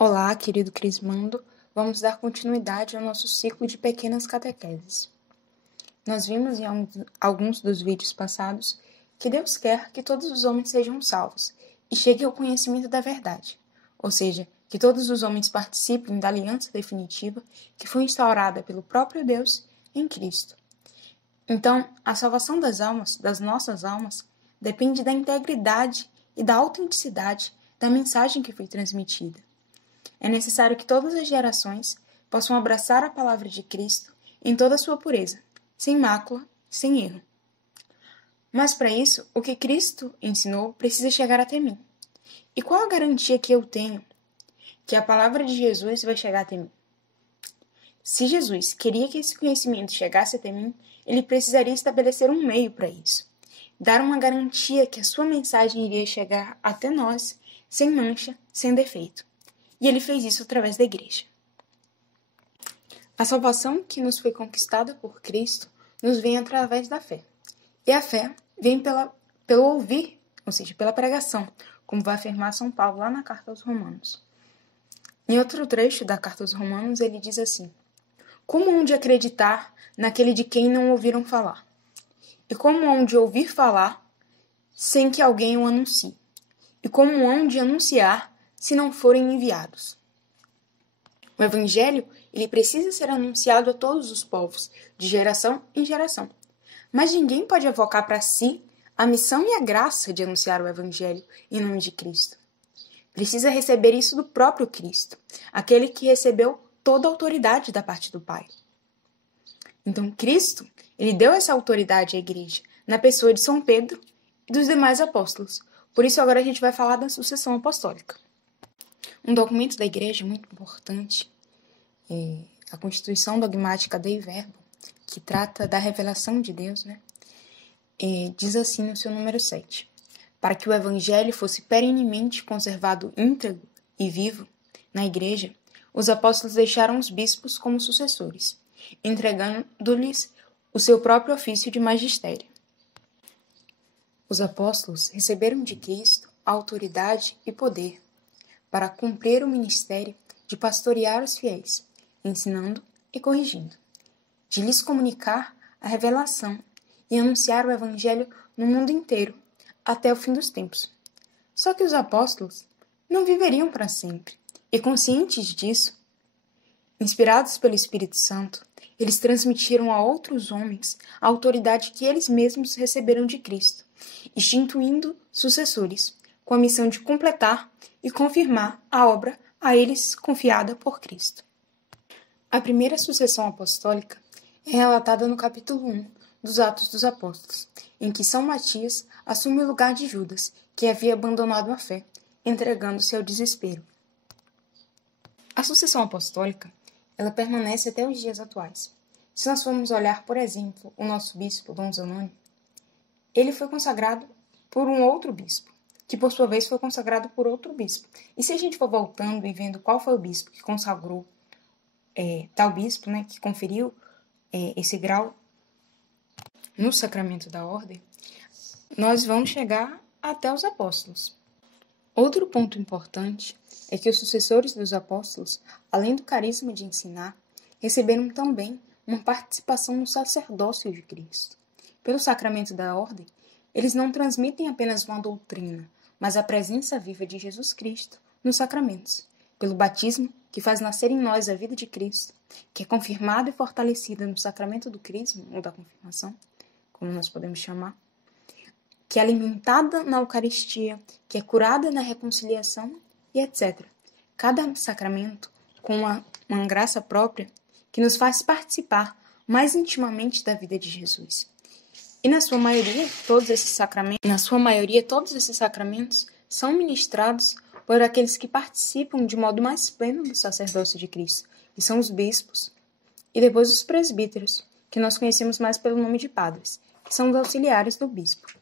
Olá, querido Crismando. Vamos dar continuidade ao nosso ciclo de pequenas catequeses. Nós vimos em alguns dos vídeos passados que Deus quer que todos os homens sejam salvos e cheguem ao conhecimento da verdade, ou seja, que todos os homens participem da aliança definitiva que foi instaurada pelo próprio Deus em Cristo. Então, a salvação das almas, das nossas almas, depende da integridade e da autenticidade da mensagem que foi transmitida. É necessário que todas as gerações possam abraçar a palavra de Cristo em toda a sua pureza, sem mácula, sem erro. Mas para isso, o que Cristo ensinou precisa chegar até mim. E qual a garantia que eu tenho que a palavra de Jesus vai chegar até mim? Se Jesus queria que esse conhecimento chegasse até mim, ele precisaria estabelecer um meio para isso. Dar uma garantia que a sua mensagem iria chegar até nós sem mancha, sem defeito. E ele fez isso através da igreja. A salvação que nos foi conquistada por Cristo nos vem através da fé. E a fé vem pelo ouvir, ou seja, pela pregação, como vai afirmar São Paulo lá na Carta aos Romanos. Em outro trecho da Carta aos Romanos, ele diz assim: como hão de acreditar naquele de quem não ouviram falar? E como hão de ouvir falar sem que alguém o anuncie? E como hão de anunciar se não forem enviados? O Evangelho, ele precisa ser anunciado a todos os povos, de geração em geração. Mas ninguém pode avocar para si a missão e a graça de anunciar o Evangelho em nome de Cristo. Precisa receber isso do próprio Cristo, aquele que recebeu toda a autoridade da parte do Pai. Então, Cristo, ele deu essa autoridade à igreja, na pessoa de São Pedro e dos demais apóstolos. Por isso, agora a gente vai falar da sucessão apostólica. Um documento da igreja muito importante é a Constituição Dogmática Dei Verbo, que trata da revelação de Deus, diz assim no seu número 7. Para que o Evangelho fosse perenemente conservado íntegro e vivo na igreja, os apóstolos deixaram os bispos como sucessores, entregando-lhes o seu próprio ofício de magistério. Os apóstolos receberam de Cristo a autoridade e poder para cumprir o ministério de pastorear os fiéis, ensinando e corrigindo, de lhes comunicar a revelação e anunciar o Evangelho no mundo inteiro, até o fim dos tempos. Só que os apóstolos não viveriam para sempre, e conscientes disso, inspirados pelo Espírito Santo, eles transmitiram a outros homens a autoridade que eles mesmos receberam de Cristo, instituindo sucessores, com a missão de completar e confirmar a obra a eles confiada por Cristo. A primeira sucessão apostólica é relatada no capítulo 1 dos Atos dos Apóstolos, em que São Matias assume o lugar de Judas, que havia abandonado a fé, entregando-se ao desespero. A sucessão apostólica, ela permanece até os dias atuais. Se nós formos olhar, por exemplo, o nosso bispo, Dom Zanoni, ele foi consagrado por um outro bispo, que por sua vez foi consagrado por outro bispo. E se a gente for voltando e vendo qual foi o bispo que consagrou tal bispo, que conferiu esse grau no sacramento da ordem, nós vamos chegar até os apóstolos. Outro ponto importante é que os sucessores dos apóstolos, além do carisma de ensinar, receberam também uma participação no sacerdócio de Cristo. Pelo sacramento da ordem, eles não transmitem apenas uma doutrina, mas a presença viva de Jesus Cristo nos sacramentos, pelo batismo que faz nascer em nós a vida de Cristo, que é confirmada e fortalecida no sacramento do crisma, ou da confirmação, como nós podemos chamar, que é alimentada na Eucaristia, que é curada na reconciliação e etc. Cada sacramento com uma graça própria que nos faz participar mais intimamente da vida de Jesus. E na sua maioria, todos esses sacramentos são ministrados por aqueles que participam de modo mais pleno do sacerdócio de Cristo, que são os bispos, e depois os presbíteros, que nós conhecemos mais pelo nome de padres, que são os auxiliares do bispo.